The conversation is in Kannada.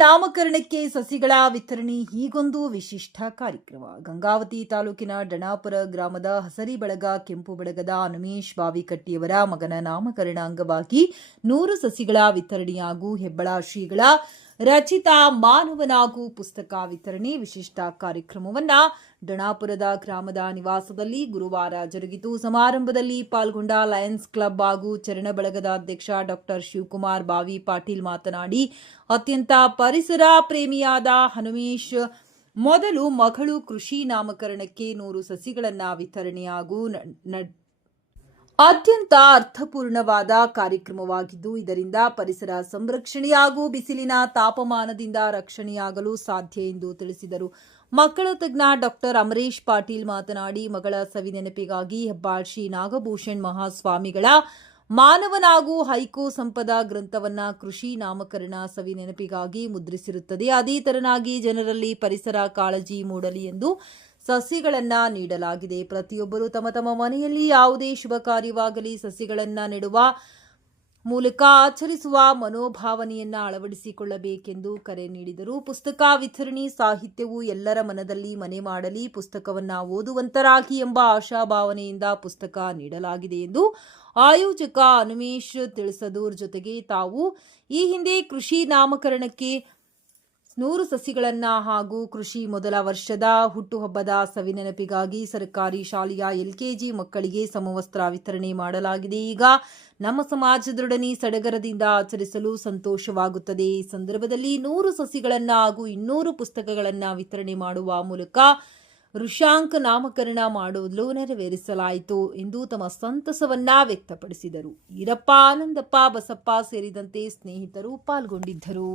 ನಾಮಕರಣಕ್ಕೆ ಸಸಿಗಳ ವಿತರಣೆ ಹೀಗೊಂದು ವಿಶಿಷ್ಟ ಕಾರ್ಯಕ್ರಮ. ಗಂಗಾವತಿ ತಾಲೂಕಿನ ಡಣಾಪುರ ಗ್ರಾಮದ ಹಸರಿ ಬಳಗ ಕೆಂಪು ಬಳಗದ ಹನುಮೇಶ್ ಬಾವಿಕಟ್ಟಿಯವರ ಮಗನ ನಾಮಕರಣ ಅಂಗವಾಗಿ 100 ಸಸಿಗಳ ವಿತರಣೆ ಹಾಗೂ ಹೆಬ್ಬಳ ಶ್ರೀಗಳ ರಚಿತ ಮಾನವನಾಗು ಪುಸ್ತಕ ವಿತರಣೆ ವಿಶಿಷ್ಟ ಕಾರ್ಯಕ್ರಮವನ್ನ ಡಣಾಪುರದ ಗ್ರಾಮದ ನಿವಾಸದಲ್ಲಿ ಗುರುವಾರ ಜರುಗಿತು. ಸಮಾರಂಭದಲ್ಲಿ ಪಾಲ್ಗೊಂಡ ಲಯನ್ಸ್ ಕ್ಲಬ್ ಹಾಗೂ ಚರಣ ಬಳಗದ ಅಧ್ಯಕ್ಷ ಡಾಕ್ಟರ್ ಶಿವಕುಮಾರ್ ಬಾವಿ ಪಾಟೀಲ್ ಮಾತನಾಡಿ, ಅತ್ಯಂತ ಪರಿಸರ ಪ್ರೇಮಿಯಾದ ಹನುಮೇಶ್ ಮೊದಲು ಮಗಳು ಕೃಷಿ ನಾಮಕರಣಕ್ಕೆ 100 ಸಸಿಗಳನ್ನ ವಿತರಣೆ ಹಾಗೂ ಅತ್ಯಂತ ಅರ್ಥಪೂರ್ಣವಾದ ಕಾರ್ಯಕ್ರಮವಾಗಿದ್ದು, ಇದರಿಂದ ಪರಿಸರ ಸಂರಕ್ಷಣೆ ಹಾಗೂ ಬಿಸಿಲಿನ ತಾಪಮಾನದಿಂದ ರಕ್ಷಣೆಯಾಗಲು ಸಾಧ್ಯ ಎಂದು ತಿಳಿಸಿದರು. ಮಕ್ಕಳ ತಜ್ಞ ಡಾಕ್ಟರ್ ಅಮರೇಶ್ ಪಾಟೀಲ್ ಮಾತನಾಡಿ, ಮಗಳ ಸವಿ ನೆನಪಿಗಾಗಿ ಹೆಬ್ಬಾಳ್ ಶ್ರೀ ನಾಗಭೂಷಣ್ ಮಹಾಸ್ವಾಮಿಗಳ ಮಾನವನಾಗು ಹೈಕೋ ಸಂಪದ ಗ್ರಂಥವನ್ನ ಕೃಷಿ ನಾಮಕರಣ ಸವಿ ನೆನಪಿಗಾಗಿ ಮುದ್ರಿಸಿರುತ್ತದೆ. ಅದೇ ತರನಾಗಿ ಜನರಲ್ಲಿ ಪರಿಸರ ಕಾಳಜಿ ಮೂಡಲಿ ಎಂದು ಸಸಿಗಳನ್ನ ನೀಡಲಾಗಿದೆ. ಪ್ರತಿಯೊಬ್ಬರು ತಮ್ಮ ತಮ್ಮ ಮನೆಯಲ್ಲಿ ಯಾವುದೇ ಶುಭ ಕಾರ್ಯವಾಗಲಿ ಸಸಿಗಳನ್ನ ನೆಡುವ ಮೂಲಕ ಆಚರಿಸುವ ಮನೋಭಾವನೆಯನ್ನ ಅಳವಡಿಸಿಕೊಳ್ಳಬೇಕೆಂದು ಕರೆ ನೀಡಿದರು. ಪುಸ್ತಕ ವಿತರಣೆ ಸಾಹಿತ್ಯವು ಎಲ್ಲರ ಮನದಲ್ಲಿ ಮನೆ ಮಾಡಲಿ, ಪುಸ್ತಕವನ್ನ ಓದುವಂತರಾಗಿ ಎಂಬ ಆಶಾಭಾವನೆಯಿಂದ ಪುಸ್ತಕ ನೀಡಲಾಗಿದೆ ಎಂದು ಆಯೋಜಕ ಹನುಮೇಶ್ ತಿಳಿಸದೂರ್ ಜೊತೆಗೆ ತಾವು ಈ ಹಿಂದೆ ಕೃಷಿ ನಾಮಕರಣಕ್ಕೆ 100 ಸಸಿಗಳನ್ನ ಹಾಗೂ ಕೃಷಿ ಮೊದಲ ವರ್ಷದ ಹುಟ್ಟುಹಬ್ಬದ ಸವಿನೆನಪಿಗಾಗಿ ಸರ್ಕಾರಿ ಶಾಲೆಯ LKG ಮಕ್ಕಳಿಗೆ ಸಮವಸ್ತ್ರ ವಿತರಣೆ ಮಾಡಲಾಗಿದೆ. ಈಗ ನಮ್ಮ ಸಮಾಜದೊಡನೆ ಸಡಗರದಿಂದ ಆಚರಿಸಲು ಸಂತೋಷವಾಗುತ್ತದೆ. ಈ ಸಂದರ್ಭದಲ್ಲಿ 100 ಸಸಿಗಳನ್ನ ಹಾಗೂ 200 ಪುಸ್ತಕಗಳನ್ನ ವಿತರಣೆ ಮಾಡುವ ಮೂಲಕ ಋಷಾಂಕ್ ನಾಮಕರಣ ಮಾಡಲು ನೆರವೇರಿಸಲಾಯಿತು ಎಂದು ತಮ್ಮ ಸಂತಸವನ್ನ ವ್ಯಕ್ತಪಡಿಸಿದರು. ಈರಪ್ಪ, ಆನಂದಪ್ಪ, ಬಸಪ್ಪ ಸೇರಿದಂತೆ ಸ್ನೇಹಿತರು ಪಾಲ್ಗೊಂಡಿದ್ದರು.